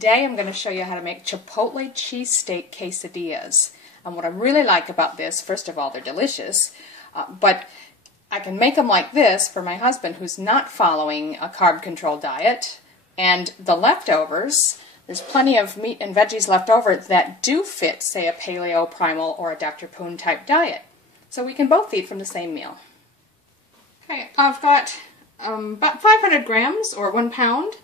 Today I'm going to show you how to make Chipotle Cheesesteak Quesadillas. And what I really like about this, first of all, they're delicious, but I can make them like this for my husband who's not following a carb control diet. And the leftovers, there's plenty of meat and veggies left over that do fit, say, a paleo, primal, or a Dr. Poon type diet. So we can both eat from the same meal. Okay, I've got about 500 grams or 1 pound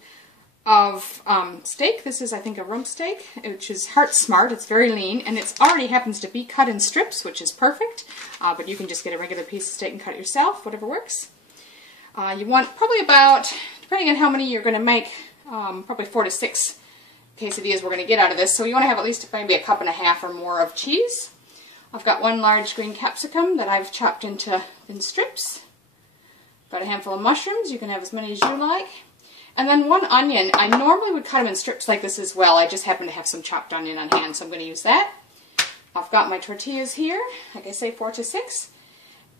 of steak. This is, I think, a rump steak, which is heart smart. It's very lean, and it already happens to be cut in strips, which is perfect. But you can just get a regular piece of steak and cut it yourself, whatever works. You want probably about, depending on how many you're going to make, probably 4 to 6 quesadillas we're going to get out of this. So you want to have at least maybe a cup and a half or more of cheese. I've got 1 large green capsicum that I've chopped into thin strips. Got a handful of mushrooms. You can have as many as you like. And then 1 onion. I normally would cut them in strips like this as well. I just happen to have some chopped onion on hand, so I'm going to use that. I've got my tortillas here, like I say, 4 to 6.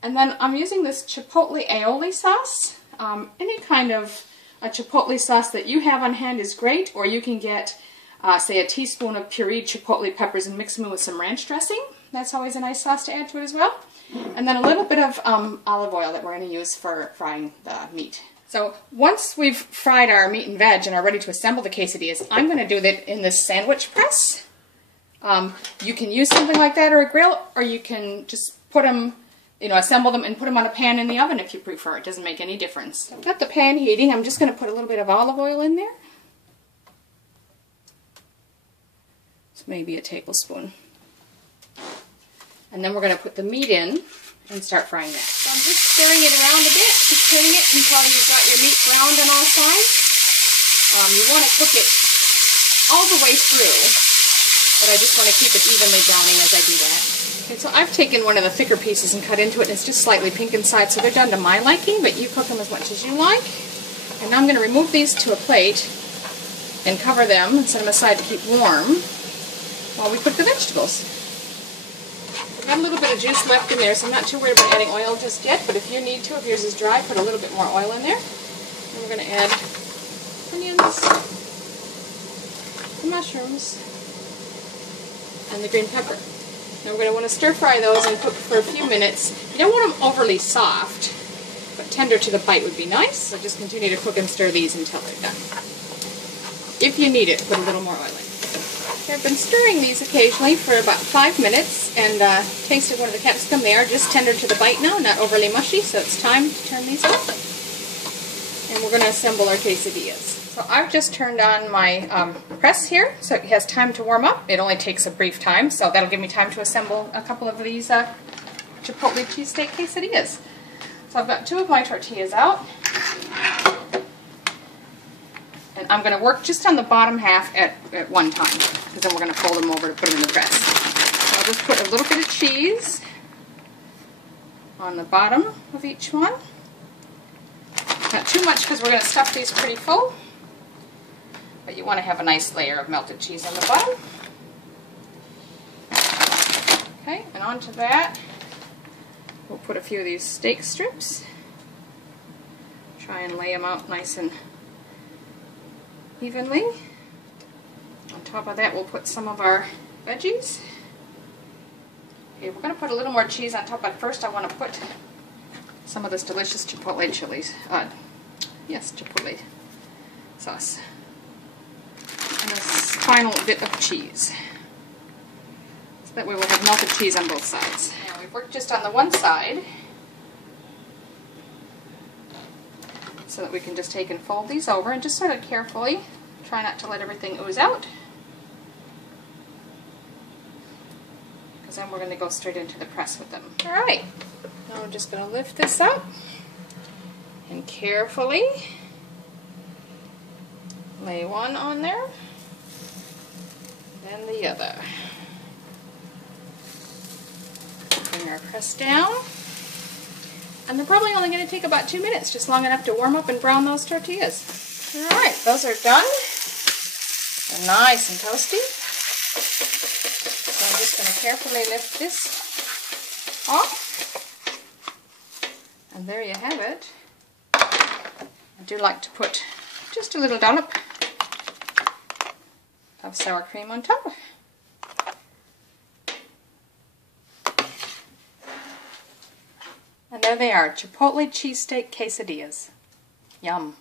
And then I'm using this Chipotle aioli sauce. Any kind of a Chipotle sauce that you have on hand is great, or you can get, say, a teaspoon of pureed Chipotle peppers and mix them with some ranch dressing. That's always a nice sauce to add to it as well. And then a little bit of olive oil that we're going to use for frying the meat. So once we've fried our meat and veg and are ready to assemble the quesadillas, I'm going to do that in this sandwich press. You can use something like that or a grill, or you can just put them, assemble them and put them on a pan in the oven if you prefer. It doesn't make any difference. I've got the pan heating. I'm just going to put a little bit of olive oil in there. It's maybe a tablespoon. And then we're going to put the meat in and start frying that. So I'm just stirring it around a bit, just hitting it until you've got your meat browned on all sides. You want to cook it all the way through, but I just want to keep it evenly browning as I do that. Okay, so I've taken one of the thicker pieces and cut into it, and it's just slightly pink inside, so they're done to my liking, but you cook them as much as you like. And now I'm going to remove these to a plate and cover them and set them aside to keep warm while we cook the vegetables. Got a little bit of juice left in there, so I'm not too worried about adding oil just yet, but if you need to, if yours is dry, put a little bit more oil in there. And we're going to add onions, the mushrooms, and the green pepper. Now we're going to want to stir fry those and cook for a few minutes. You don't want them overly soft, but tender to the bite would be nice, so just continue to cook and stir these until they're done. If you need it, put a little more oil in. I've been stirring these occasionally for about 5 minutes and tasted one of the capsicum. They are just tender to the bite now, not overly mushy, so it's time to turn these off. And we're going to assemble our quesadillas. So I've just turned on my press here, so it has time to warm up. It only takes a brief time, so that'll give me time to assemble a couple of these Chipotle Cheesesteak Quesadillas. So I've got 2 of my tortillas out. And I'm going to work just on the bottom half at one time, because then we're going to fold them over to put them in the press. So I'll just put a little bit of cheese on the bottom of each one. Not too much, because we're going to stuff these pretty full, but you want to have a nice layer of melted cheese on the bottom. Okay, and onto that, we'll put a few of these steak strips. Try and lay them out nice and evenly. On top of that, we'll put some of our veggies. Okay, we're going to put a little more cheese on top, but first I want to put some of this delicious Chipotle chilies. Yes, Chipotle sauce. And a final bit of cheese. So that way we'll have melted cheese on both sides. Now we've worked just on the one side, so that we can just take and fold these over and just sort of carefully try not to let everything ooze out, because then we're going to go straight into the press with them. Alright, now we're just going to lift this up and carefully lay one on there, then the other. Bring our press down. And they're probably only going to take about 2 minutes, just long enough to warm up and brown those tortillas. Alright, those are done. They're nice and toasty. So I'm just going to carefully lift this off. And there you have it. I do like to put just a little dollop of sour cream on top. And there they are, Chipotle Cheesesteak Quesadillas. Yum.